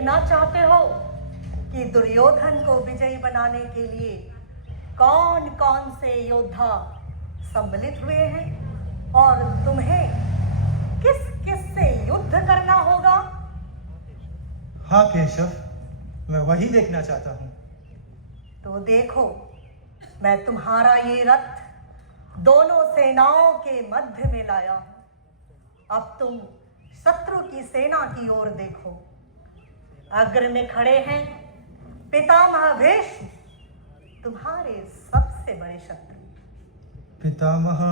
देखना चाहते हो कि दुर्योधन को विजयी बनाने के लिए कौन कौन से योद्धा सम्मिलित हुए हैं और तुम्हें किस किस से युद्ध करना होगा? हाँ केशव, मैं वही देखना चाहता हूँ। तो देखो, मैं तुम्हारा ये रथ दोनों सेनाओं के मध्य में लाया हूं। अब तुम शत्रु की सेना की ओर देखो। अग्र में खड़े हैं पितामह भीष्म, तुम्हारे सबसे बड़े शत्रु। पितामह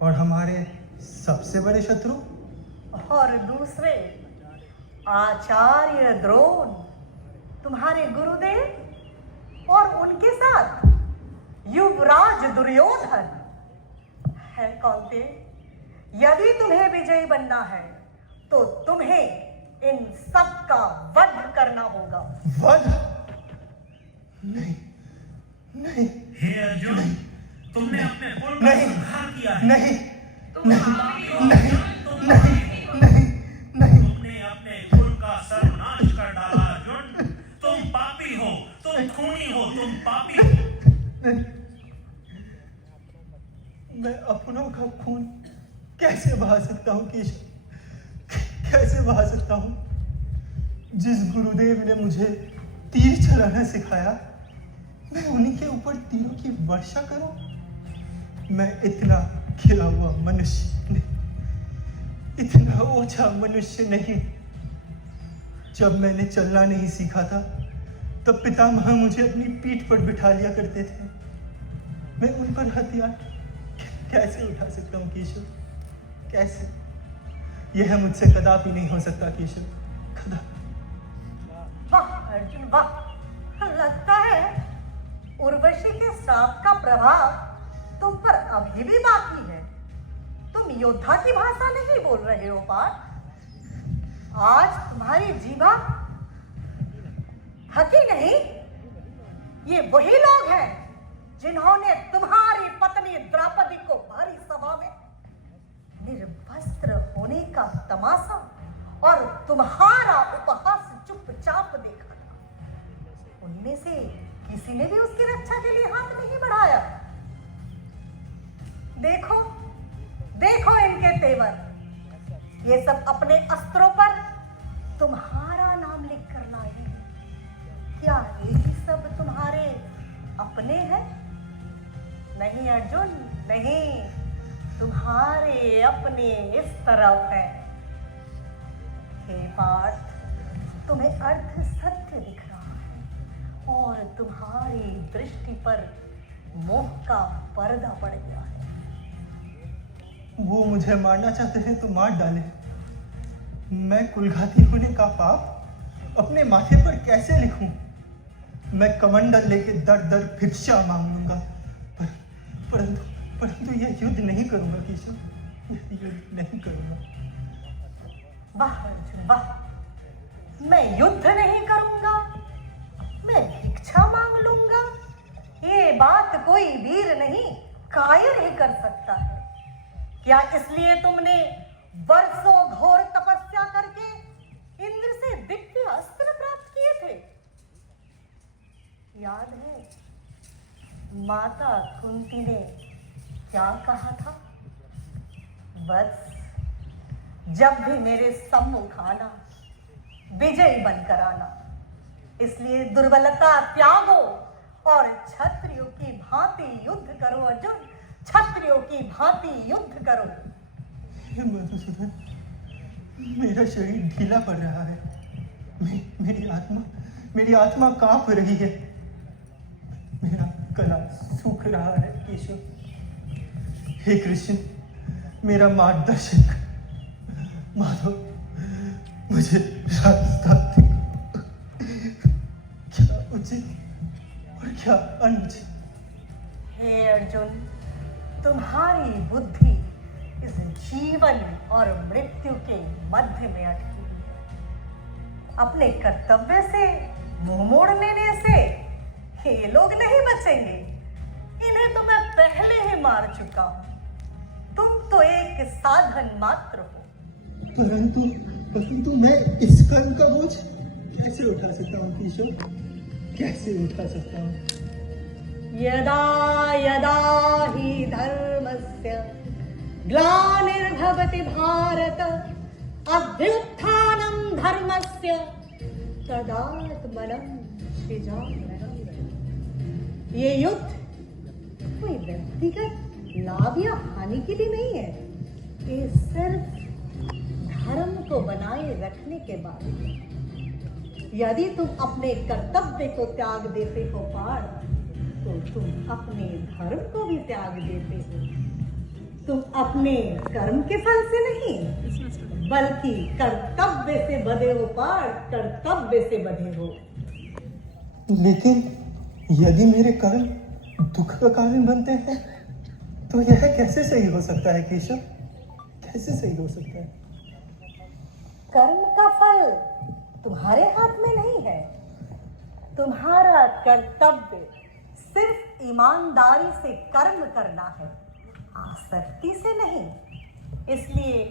और हमारे सबसे बड़े शत्रु? और दूसरे आचार्य द्रोण, तुम्हारे गुरुदेव, और उनके साथ युवराज दुर्योधन। है कौन्तेय, यदि तुम्हें विजयी बनना है तो तुम्हें इन सब का वध करना होगा। वध? नहीं, नहीं। हे अर्जुन, नहीं, तुमने अपने कुल का नहीं, संहार किया है। नहीं, तुम नहीं, पापी हो, नहीं, तुम नहीं, पापी हो। नहीं, नहीं। तुमने अपने कुल का सर्वनाश कर डाला अर्जुन। तुम पापी हो, तुम खूनी हो, तुम पापी हो। नहीं। मैं अपनों का खून कैसे बहा सकता हूँ केशव? कैसे बहा सकता हूँ? जिस गुरुदेव ने मुझे तीर चलाना सिखाया, मैं उन्हीं के ऊपर तीरों की वर्षा करूं? मैं इतना खिला हुआ मनुष्य नहीं, इतना ओछा मनुष्य नहीं। जब मैंने चलना नहीं सीखा था तब पितामह मुझे अपनी पीठ पर बिठा लिया करते थे। मैं उन पर हथियार कैसे उठा सकता हूँ केशव? कैसे? यह मुझसे कदापि नहीं हो सकता केशव, कदापि। वाह अर्जुन वाह, लगता है उर्वशी के श्राप का प्रभाव तुम पर अभी भी बाकी है। तुम योद्धा की भाषा नहीं बोल रहे हो पार्थ। आज तुम्हारी जीभा थकी नहीं? ये वही लोग हैं जिन्होंने तुम्हारी पत्नी द्रौपदी को भारी सभा में निर्वस्त्र होने का तमाशा और तुम्हारा उपहास चुपचाप देखा था। उनमें से किसी ने भी उसकी रक्षा के लिए हाथ नहीं बढ़ाया। देखो देखो इनके तेवर, ये सब अपने अस्त्रों पर तुम्हारा नाम लिख कर लाए हैं। क्या यही सब तुम्हारे अपने हैं? नहीं अर्जुन नहीं, तुम्हारे अपने इस तरफ हैं। हे पार्थ, तुम्हें अर्ध सत्य दिख रहा है और तुम्हारी दृष्टि पर मोह का पर्दा पड़ गया है। वो मुझे मारना चाहते हैं तो मार डाले। मैं कुलघाती होने का पाप अपने माथे पर कैसे लिखूं? मैं कमंडल लेके दर दर भिक्षा मांग लूंगा, परंतु यह युद्ध नहीं करूंगा केशव, यह युद्ध नहीं करूंगा। वाह अर्जुन वाह, मैं युद्ध नहीं करूंगा, मैं भिक्षा मांग लूंगा। ये बात कोई वीर नहीं, कायर ही कर सकता है। क्या इसलिए तुमने वर्षों घोर तपस्या करके इंद्र से दिव्य अस्त्र प्राप्त किए थे? याद है माता कुंती ने क्या कहा था? बस जब भी मेरे सम्मुख आना, विजयी बनकर आना। इसलिए दुर्बलता त्यागो और क्षत्रियों की भांति युद्ध करो अर्जुन, क्षत्रियों की भांति युद्ध करो। हे मधुसूदन, मेरा शरीर ढीला पड़ रहा है। मेरी आत्मा कांप रही है। मेरा गला सूख रहा है केशव। हे कृष्ण, मेरा मार्गदर्शन कर। माधव, मुझे रास्ता दिखाओ। क्या उचित और क्या अनुचित? हे अर्जुन, तुम्हारी बुद्धि इस जीवन और मृत्यु के मध्य में अटकी हुई है। अपने कर्तव्य से मुंह मोड़ लेने से ये लोग नहीं बचेंगे। इन्हें तो मैं पहले ही मार चुका हूं। तुम तो एक साधन मात्र हो। परंतु मैं इस कर्म का बोझ कैसे उठा सकता हूँ केशव, कैसे उठा सकता हूँ? यदा यदा हि धर्मस्य ग्लानिर्भवति भारत अभ्युत्थानं धर्मस्य तदात्मनं सृजाम्यहम्। ये युद्ध कोई व्यक्तिगत लाभ या हानि के लिए नहीं है, ये सिर्फ धर्म को बनाए रखने के बारे में। यदि तुम अपने कर्तव्य को त्याग देते हो पार, तो तुम अपने धर्म को भी त्याग देते हो। तुम अपने कर्म के फल से नहीं, बल्कि कर्तव्य से बंधे हो पार, कर्तव्य से बंधे हो। लेकिन यदि मेरे कर्म दुख का कारण बनते हैं, तो यह कैसे सही हो सकता है केशव, कैसे सही हो सकता है? कर्म का फल तुम्हारे हाथ में नहीं है। तुम्हारा कर्तव्य सिर्फ ईमानदारी से कर्म करना है, आसक्ति से नहीं। इसलिए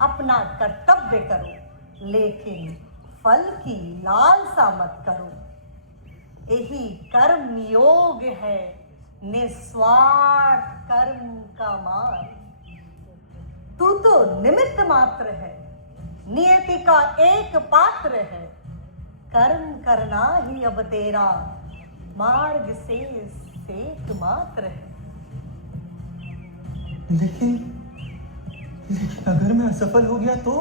अपना कर्तव्य करो, लेकिन फल की लालसा मत करो। यही कर्म योग है, निस्वार्थ कर्म का मार्ग। तू तो निमित्त मात्र है, नियति का एक पात्र है। कर्म करना ही अब तेरा मार्ग से मात्र है। लेकिन अगर मैं असफल हो गया तो,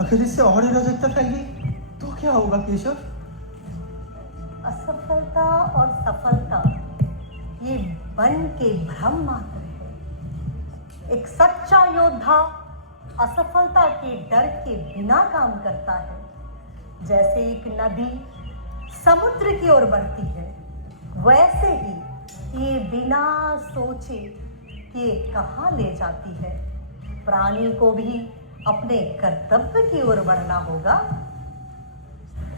अगर इससे और अराजकता फैली तो क्या होगा केशव? असफलता और सफलता ये मन के भ्रम मात्र है। एक सच्चा योद्धा असफलता के डर के बिना काम करता है। जैसे एक नदी समुद्र की ओर बढ़ती है, वैसे ही ये बिना सोचे कि ये कहाँ ले जाती है। प्राणी को भी अपने कर्तव्य की ओर बढ़ना होगा।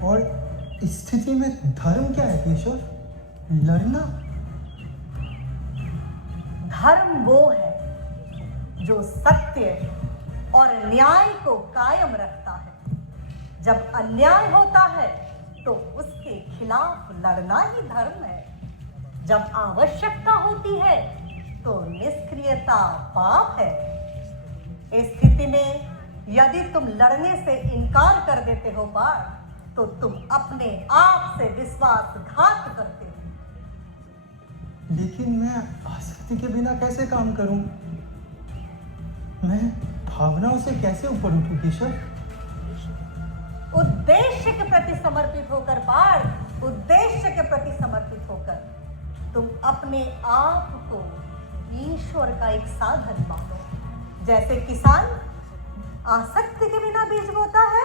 और इस स्थिति में धर्म क्या है केशव? लड़ना? धर्म वो है जो सत्य और न्याय को कायम रखता है। जब अन्याय होता है तो उसके खिलाफ लड़ना ही धर्म है। जब आवश्यकता होती है तो निष्क्रियता पाप है। इस स्थिति में यदि तुम लड़ने से इनकार कर देते हो पार, तो तुम अपने आप से विश्वासघात करते हो। लेकिन मैं आसक्ति के बिना कैसे काम करूं? मैं भावनाओं से कैसे ऊपर उठूं केशव? उद्देश्य के प्रति समर्पित होकर पार, उद्देश्य के प्रति समर्पित होकर तुम अपने आप को ईश्वर का एक साधन मानो। जैसे किसान आसक्ति के बिना बीज बोता है,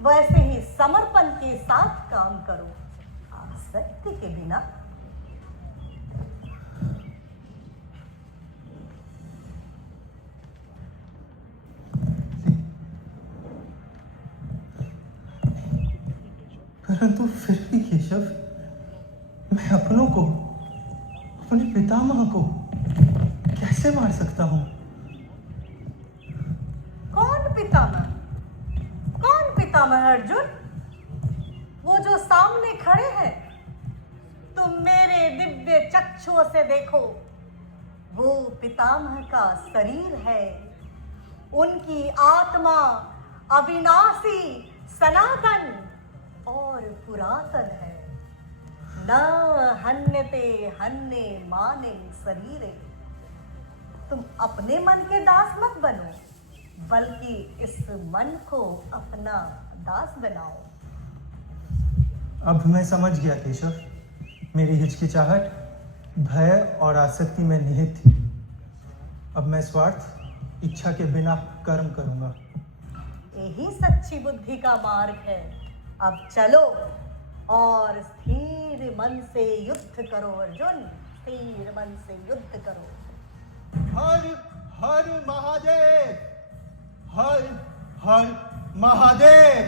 वैसे ही समर्पण के साथ काम करो, आसक्ति के बिना। परंतु फिर भी केशव, मैं अपनों को, अपने पितामह को कैसे मार सकता हूँ? कौन पितामह? कौन पितामह अर्जुन? वो जो सामने खड़े हैं, तुम मेरे दिव्य चक्षुओं से देखो, वो पितामह का शरीर है। उनकी आत्मा अविनाशी, सनातन और पुरातन है। न हन्यते हन्ये माने शरीरे। तुम अपने मन के दास मत बनो, बल्कि इस मन को अपना दास बनाओ। अब मैं समझ गया केशव, मेरी हिचकिचाहट भय और आसक्ति में निहित थी। अब मैं स्वार्थ इच्छा के बिना कर्म करूंगा। यही सच्ची बुद्धि का मार्ग है। अब चलो और स्थिर मन से युद्ध करो अर्जुन, स्थिर मन से युद्ध करो। हर हर महादेव, हर हर महादेव।